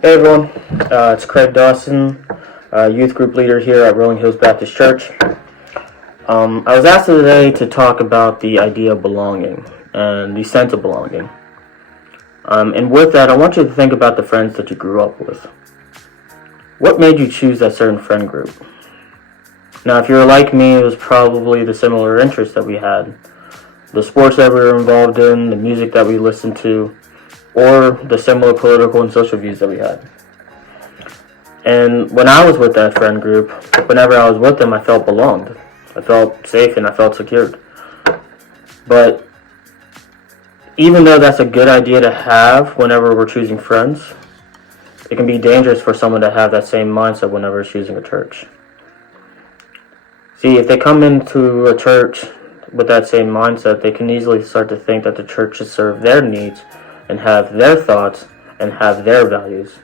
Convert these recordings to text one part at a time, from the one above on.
Hey everyone, it's Craig Dawson, youth group leader here at Rolling Hills Baptist Church. I was asked today to talk about the idea of belonging and the sense of belonging. And with that, I want you to think about the friends that you grew up with. What made you choose that certain friend group? Now, if you're like me, it was probably the similar interests that we had, the sports that we were involved in, the music that we listened to, or the similar political and social views that we had. And when I was with that friend group, whenever I was with them, I felt belonged. I felt safe and I felt secured. But even though that's a good idea to have whenever we're choosing friends, it can be dangerous for someone to have that same mindset whenever choosing a church. See, if they come into a church with that same mindset, they can easily start to think that the church should serve their needs and have their thoughts and have their values,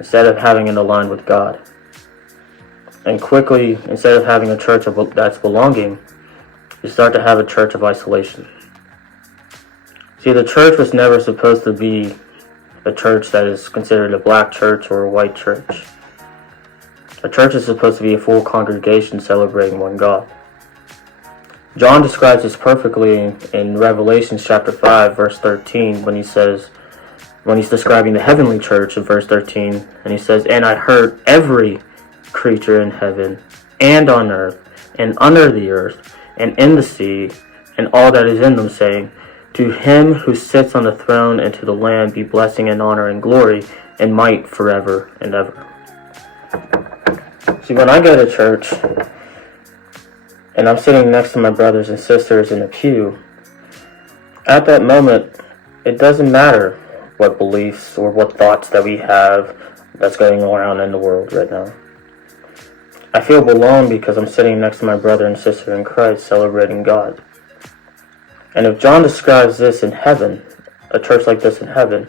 instead of having it aligned with God. And quickly, instead of having a church that's belonging, you start to have a church of isolation. See, the church was never supposed to be a church that is considered a black church or a white church. A church is supposed to be a full congregation celebrating one God. John describes this perfectly in Revelation chapter 5, verse 13, when he's describing the heavenly church in verse 13, and he says, "And I heard every creature in heaven and on earth and under the earth and in the sea and all that is in them saying, to him who sits on the throne and to the Lamb be blessing and honor and glory and might forever and ever." See, when I go to church and I'm sitting next to my brothers and sisters in a pew, at that moment, it doesn't matter what beliefs or what thoughts that we have that's going around in the world right now. I feel belong because I'm sitting next to my brother and sister in Christ celebrating God. And if John describes this in heaven, a church like this in heaven,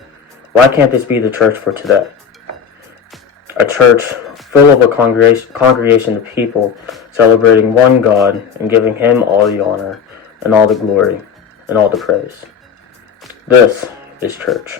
why can't this be the church for today? A church full of a congregation of people celebrating one God and giving him all the honor and all the glory and all the praise. This is church.